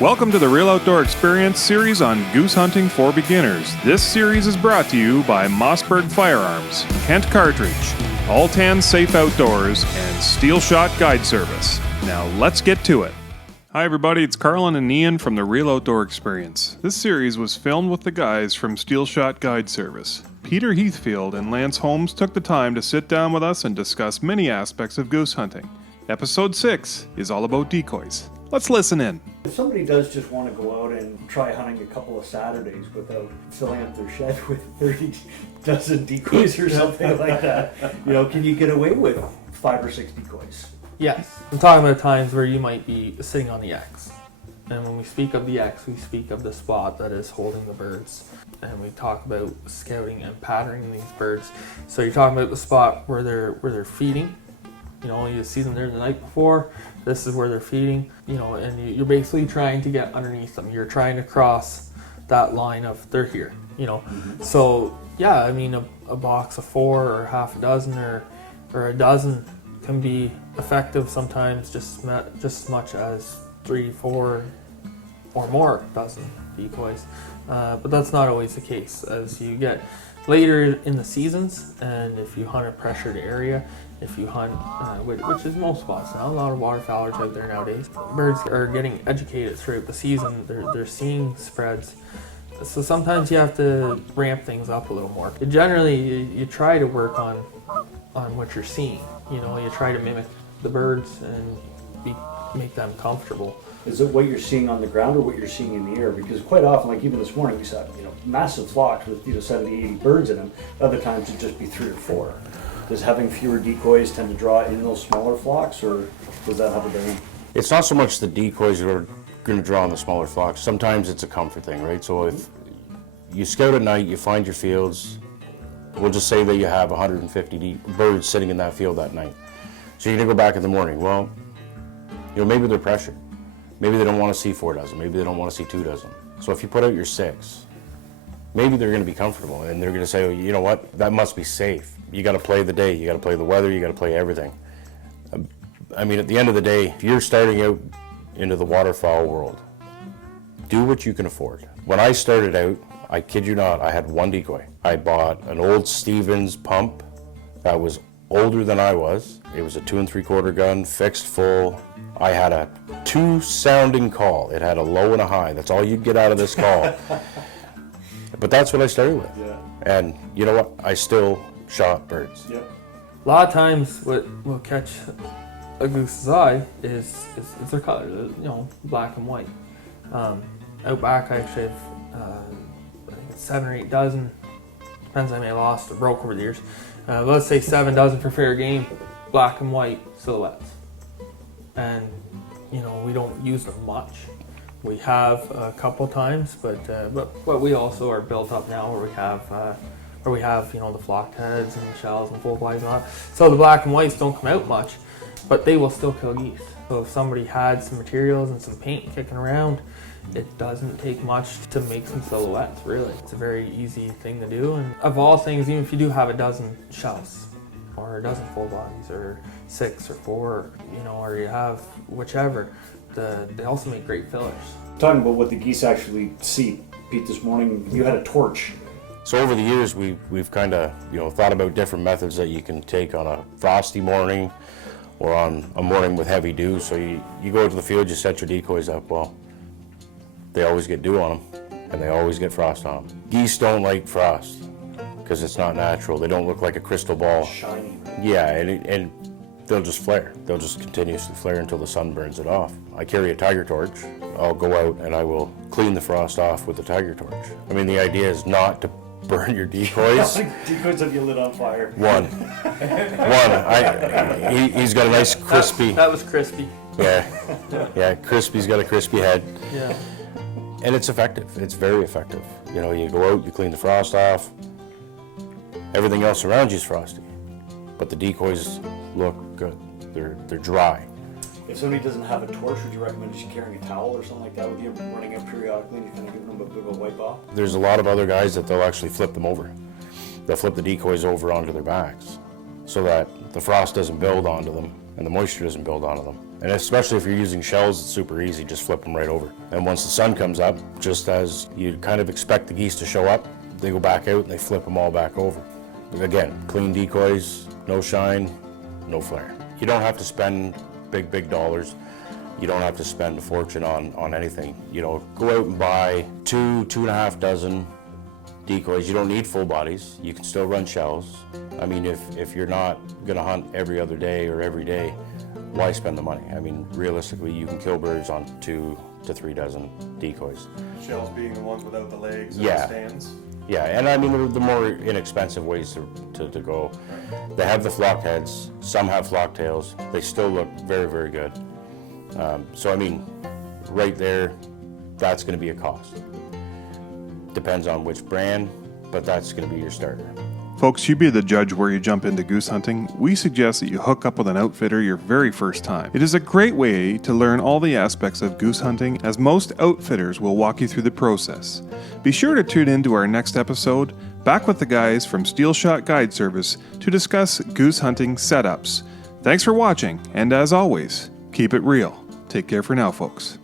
Welcome to the Real Outdoor Experience series on goose hunting for beginners. This series is brought to you by Mossberg Firearms, Kent Cartridge, All Tan Safe Outdoors, and Steel Shot Guide Service. Now let's get to it. Hi everybody, it's Carlin and Ian from the Real Outdoor Experience. This series was filmed with the guys from Steel Shot Guide Service. Peter Heathfield and Lance Holmes took the time to sit down with us and discuss many aspects of goose hunting. Episode 6 is all about decoys. Let's listen in. If somebody does just want to go out and try hunting a couple of Saturdays without filling up their shed with 30 dozen decoys or something like that, can you get away with 5 or 6 decoys? Yes. I'm talking about times where you might be sitting on the X. And when we speak of the X, we speak of the spot that is holding the birds. And we talk about scouting and patterning these birds. So you're talking about the spot where they're feeding. You see them there the night before. This is where they're feeding, and you're basically trying to get underneath them. You're trying to cross that line of they're here, Mm-hmm. So, yeah, I mean, a box of 4 or half a dozen or a dozen can be effective sometimes just as much as 3, 4 or more dozen decoys. But that's not always the case as you get later in the seasons, and if you hunt a pressured area, if you hunt, which is most spots now, a lot of waterfowlers out there nowadays, birds are getting educated throughout the season. They're seeing spreads. So sometimes you have to ramp things up a little more. But generally, you try to work on what you're seeing. You try to mimic the birds and make them comfortable. Is it what you're seeing on the ground or what you're seeing in the air? Because quite often, like even this morning, we saw massive flocks with 70, 80 birds in them. Other times it'd just be 3 or 4. Does having fewer decoys tend to draw in those smaller flocks, or does that have a bearing? It's not so much the decoys that are going to draw in the smaller flocks. Sometimes it's a comfort thing, right? So if you scout at night, you find your fields. We'll just say that you have 150 birds sitting in that field that night. So you're going to go back in the morning. Well, maybe they're pressured. Maybe they don't want to see 4 dozen. Maybe they don't want to see 2 dozen. So if you put out your 6, maybe they're going to be comfortable, and they're going to say, oh, you know what, that must be safe. You got to play the day, you got to play the weather, you got to play everything. I mean, at the end of the day, if you're starting out into the waterfowl world, do what you can afford. When I started out, I kid you not, I had 1 decoy. I bought an old Stevens pump that was older than I was. It was a 2 3/4 gun, fixed full. I had a 2 sounding call. It had a low and a high. That's all you'd get out of this call. But that's what I started with. Yeah. And you know what? I still shot birds. Yep. A lot of times what will catch a goose's eye is their color, black and white. Out back I actually have I think it's 7 or 8 dozen, depends, I may have lost or broke over the years. Let's say 7 dozen for fair game, black and white silhouettes. And we don't use them much. We have a couple times, but we also are built up now where we have the flocked heads and the shells and full flies and all that. So the black and whites don't come out much, but they will still kill geese. So if somebody had some materials and some paint kicking around, it doesn't take much to make some silhouettes, really. It's a very easy thing to do. And of all things, even if you do have a dozen shells, or a dozen full bodies, or 6 or 4, or you have whichever, they also make great fillers. Talking about what the geese actually see, Pete, this morning, you had a torch. So over the years, we've kind of thought about different methods that you can take on a frosty morning or on a morning with heavy dew. So you go to the field, you set your decoys up. Well, they always get dew on them, and they always get frost on them. Geese don't like frost because it's not natural. They don't look like a crystal ball. Shiny. Yeah, and they'll just flare. They'll just continuously flare until the sun burns it off. I carry a tiger torch. I'll go out and I will clean the frost off with the tiger torch. I mean, the idea is not to burn your decoys. Decoys have you lit on fire. One. He's got a nice crispy. That was crispy. Yeah. Crispy's got a crispy head. Yeah. And it's effective. It's very effective. You go out, you clean the frost off. Everything else around you is frosty, but the decoys look good. They're dry. If somebody doesn't have a torch, would you recommend just carrying a towel or something like that with you, running out periodically and kind of giving them a bit of a wipe off? There's a lot of other guys that they'll actually flip them over. They'll flip the decoys over onto their backs so that the frost doesn't build onto them and the moisture doesn't build onto them. And especially if you're using shells, it's super easy, just flip them right over. And once the sun comes up, just as you kind of expect the geese to show up, they go back out and they flip them all back over. Again, clean decoys, no shine, no flare. You don't have to spend big dollars. You don't have to spend a fortune on anything. You know, go out and buy 2.5 dozen decoys. You don't need full bodies. You can still run shells. I mean, if you're not gonna hunt every other day or every day, why spend the money? I mean, realistically, you can kill birds on 2 to 3 dozen decoys. Shells being the ones without the legs and Yeah. the stands. Yeah, and I mean, the more inexpensive ways to go. They have the flock heads, some have flock tails. They still look very good. So I mean, right there, that's gonna be a cost. Depends on which brand, but that's gonna be your starter. Folks, you be the judge where you jump into goose hunting. We suggest that you hook up with an outfitter your very first time. It is a great way to learn all the aspects of goose hunting, as most outfitters will walk you through the process. Be sure to tune in to our next episode, back with the guys from Steel Shot Guide Service, to discuss goose hunting setups. Thanks for watching, and as always, keep it real. Take care for now, folks.